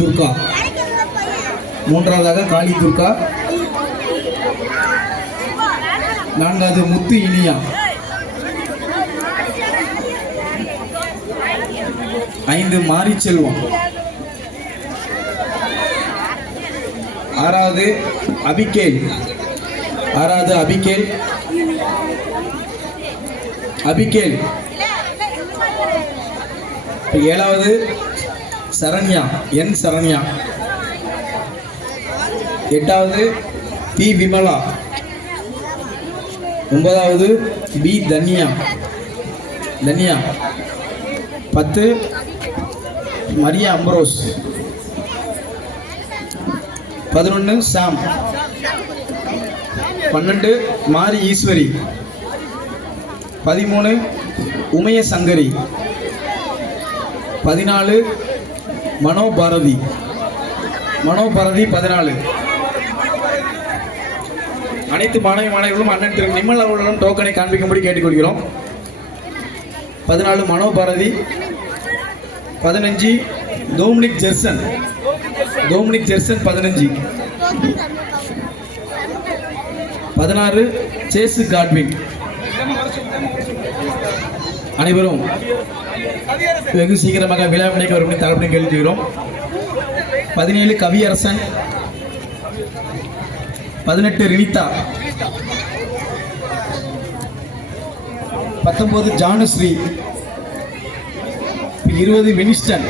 துர்கா. மூன்றாவதாக காளி துர்கா. நான்காவது முத்து இனியா. ஐந்து மாரி செல்வம். ஆறாவது அபிகேல். அபிகேல். ஏழாவது சரண்யா, என் சரண்யா. எட்டாவது பி விமலா. ஒன்பதாவது பி தன்யா. 10 மரியா அம்ப்ரோஸ். 11 சாம். 12 மாரி ஈஸ்வரி. 13 உமய சங்கரி. 14 மனோபாரதி. 14. அனைத்து மாணவர்களும் அண்ணன் திரு நிமல் அவர்களிடம் டோக்கனை காண்பிக்கும்படி கேட்டுக்கொள்கிறோம். 14 மனோபாரதி. 15 டோமினிக் ஜெர்சன். 15. 16 சேசு காட்வின். அனைவரும் வெகு சீக்கிரமாக விழாவினைக்கு வரும்படி தரப்படி கேள்விக்கிறோம். 17 கவியரசன். 18 ரினிதா. 19 ஜானுஸ்ரீ. 20 வினிஸ்டன்.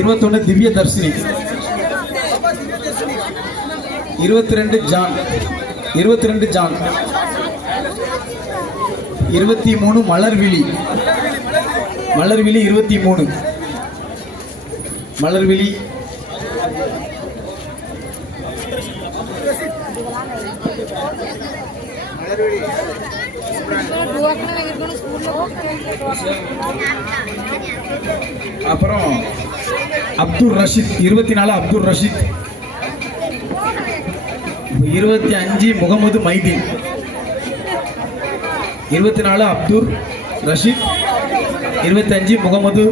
21 திவ்ய தர்ஷினி. 22 ஜான். 23 மலர்விழி. 23 மலர்விழி. 24 அப்புறம் அப்துல் ரஷீத். 24 அப்துல் ரஷீத். 25 முகமது மைதீன். 24 அப்துல் ரஷீத். 25 முகமது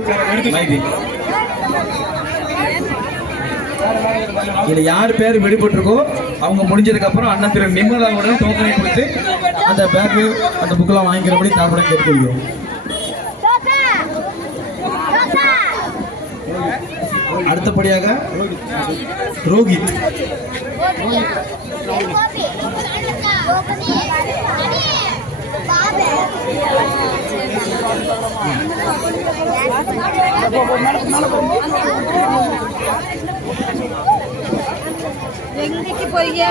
மைதீன். இதுல யார் பேர் வெளிப்பட்டிருக்கோ அவங்க முடிஞ்சதுக்கு அப்புறம் அண்ணன் திரு நிம்மதாவுடன் டோக்கனை கொடுத்து அந்த பேக்கு அந்த புக்கெல்லாம் வாங்கிக்கிறபடி தாழ்வுடன் கேட்டுக்கொள்கிறோம். அடுத்தபடியாக ரோஹித். எங்கேக்கு போறீங்க?